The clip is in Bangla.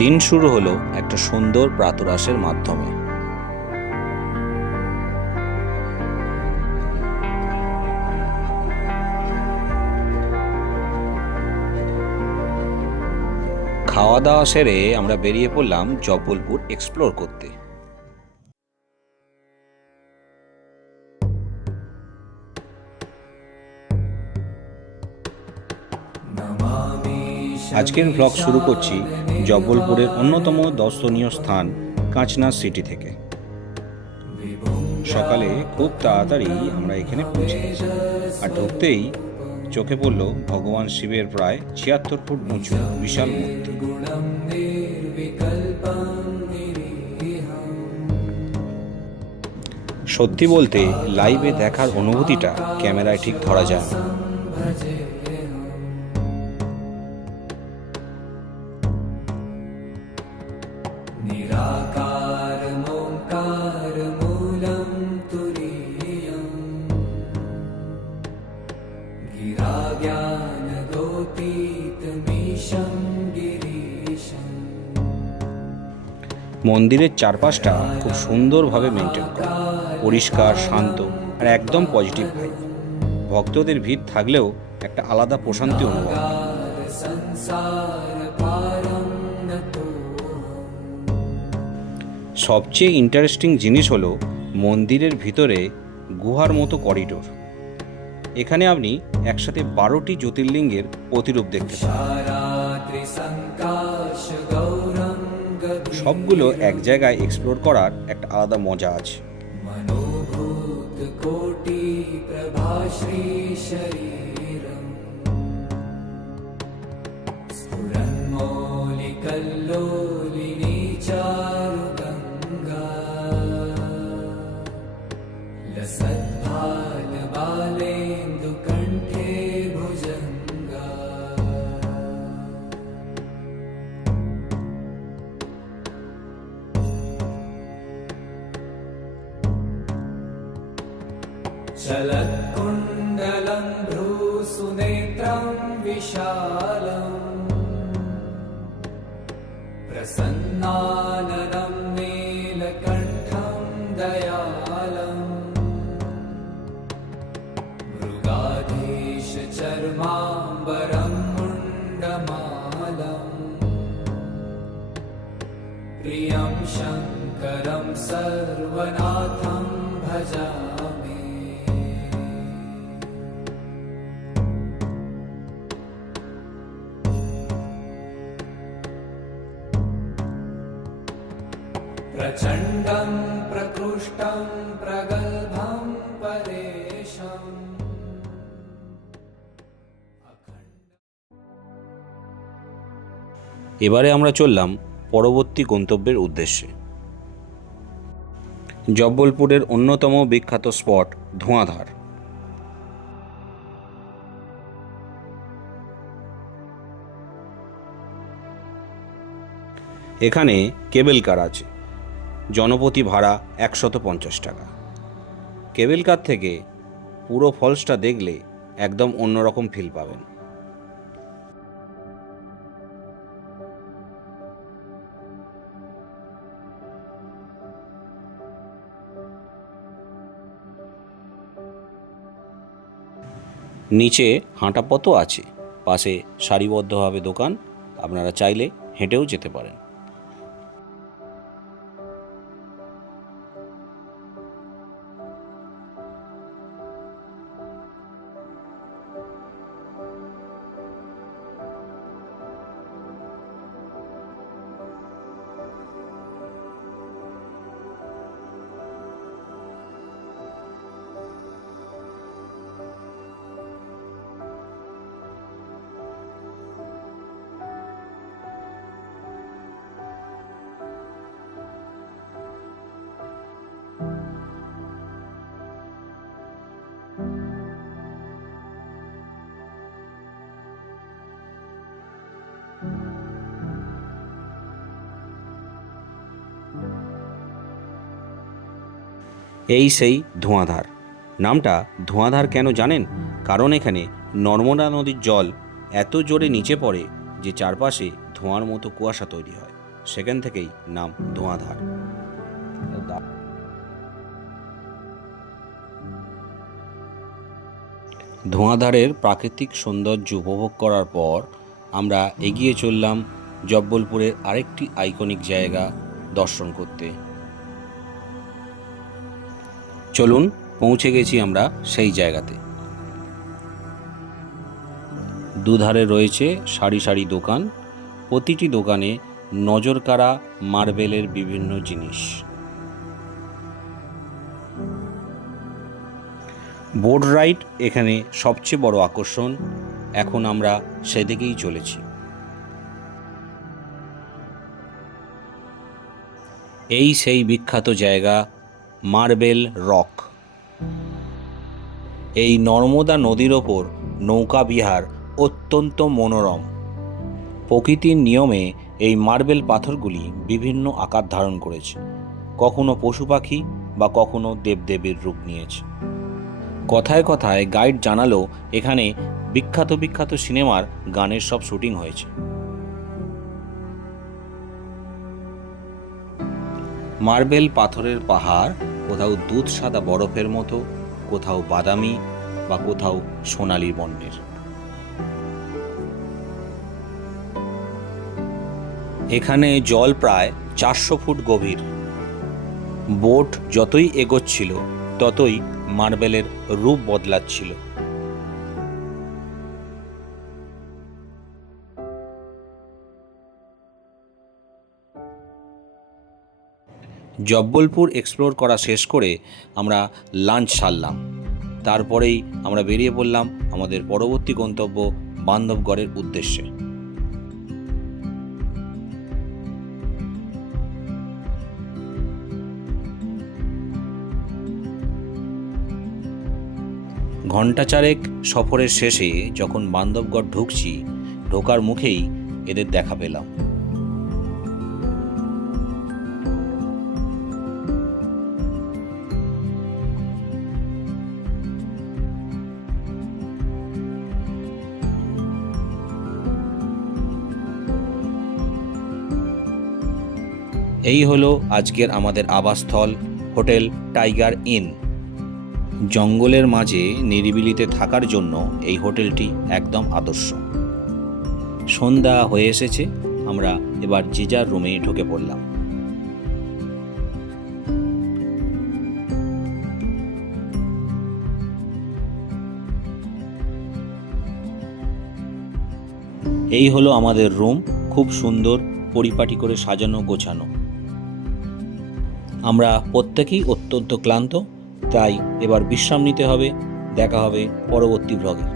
দিন শুরু হলো একটা সুন্দর প্রাতরাশের মাধ্যমে। খাওয়া দাওয়া সেরে আমরা বেরিয়ে পড়লাম জব্বলপুর এক্সপ্লোর করতে। আজকের ব্লগ শুরু করছি জব্বলপুরের অন্যতম দর্শনীয় স্থান কাঁচনা সিটি থেকে। সকালে খুব তাড়াতাড়ি আমরা এখানে পৌঁছে গেছি, আর ঢুকতেই চোখে পড়ল ভগবান শিবের প্রায় ৭৬ ফুট উঁচু বিশাল মূর্তি। সত্যি বলতে লাইভে দেখার অনুভূতিটা ক্যামেরায় ঠিক ধরা যায় না। মন্দিরের চারপাশটা খুব সুন্দরভাবে মেনটেন করা, পরিষ্কার, শান্ত আর একদম পজিটিভ ভাইব। ভক্তদের ভিড় থাকলেও একটা আলাদা প্রশান্তি অনুভব হয়। সবচেয়ে ইন্টারেস্টিং জিনিস হলো মন্দিরের ভিতরে গুহার মতো করিডোর। এখানে আপনি একসাথে ১২টি জ্যোতির্লিঙ্গের প্রতিরূপ দেখতে পাবেন। সবগুলো এক জায়গায় এক্সপ্লোর করার একটা আলাদা মজা আছে। चलत्कुण्डलं भ्रूसुनेत्रं विशालम् प्रसन्नाननं नीलकण्ठं दयालम् मृगाधीशचर्माम्बरं मुण्डमालम् प्रियं शङ्करं सर्वनाथं भजामि। प्रचण्डं प्रकृष्टं प्रगल्भं परेशम्। এবারে আমরা চললাম পরবর্তী গন্তব্যের উদ্দেশ্যে। জব্বলপুরের অন্যতম বিখ্যাত স্পট ধোঁয়াধার। এখানে কেবল কার আছে, জনপ্রতি ভাড়া ১৫০ টাকা। কেবল কার থেকে পুরো ফলসটা দেখলে একদম অন্যরকম ফিল পাবেন। নিচে হাঁটা পথও আছে, পাশে সারিবদ্ধভাবে দোকান, আপনারা চাইলে হেঁটেও যেতে পারেন। এই সেই ধোঁয়াধার। নামটা ধোঁয়াধার কেন জানেন? কারণ এখানে নর্মদা নদীর জল এত জোরে নিচে পড়ে যে চারপাশে ধোঁয়ার মতো কুয়াশা তৈরি হয়। সেখান থেকেই নাম ধোঁয়াধার। ধোঁয়াধারের প্রাকৃতিক সৌন্দর্য উপভোগ করার পর আমরা এগিয়ে চললাম জব্বলপুরের আরেকটি আইকনিক জায়গা দর্শন করতে। চলুন, পৌঁছে গেছি আমরা সেই জায়গাতে। দুধারে রয়েছে সারি সারি দোকান, প্রতিটি দোকানে নজরকাড়া মার্বেলের বিভিন্ন জিনিস। বোট রাইড এখানে সবচেয়ে বড় আকর্ষণ। এখন আমরা সেদিকেই চলেছি। এই সেই বিখ্যাত জায়গা মার্বেল রক। এই নর্মদা নদীর ওপর নৌকা বিহার অত্যন্ত মনোরম। প্রকৃতির নিয়মে এই মার্বেল পাথরগুলি বিভিন্ন আকার ধারণ করেছে, কখনো পশু পাখি বা কখনো দেবদেবীর রূপ নিয়েছে। কথায় কথায় গাইড জানালো এখানে বিখ্যাত বিখ্যাত সিনেমার গানের সব শুটিং হয়েছে। মার্বেল পাথরের পাহাড় কোথাও দুধ সাদা বরফের মতো, কোথাও বাদামি বা কোথাও সোনালি বর্ণের। এখানে জল প্রায় 400 ফুট গভীর। বোট যতই এগোচ্ছিল ততই মার্বেলের রূপ বদলাচ্ছিল। জব্বলপুর এক্সপ্লোর করা শেষ করে আমরা লাঞ্চ সারলাম। তারপরেই আমরা বেরিয়ে পড়লাম আমাদের পরবর্তী গন্তব্য বান্ধবগড়ের উদ্দেশ্যে। ঘণ্টা চারেক সফরের শেষে যখন বান্ধবগড় ঢুকছি, ঢোকার মুখেই এদের দেখা পেলাম। এই হলো আজকের আমাদের আবাসস্থল, হোটেল টাইগার ইন। জঙ্গলের মাঝে নিরিবিলিতে থাকার জন্য এই হোটেলটি একদম আদর্শ। সন্ধ্যা হয়ে এসেছে, আমরা এবার যে যার রুমে ঢুকে পড়লাম। এই হলো আমাদের রুম, খুব সুন্দর পরিপাটি করে সাজানো গোছানো। আমরা প্রত্যেকেই অত্যন্ত ক্লান্ত, তাই এবার বিশ্রাম নিতে হবে। দেখা হবে পরবর্তী ব্লগে।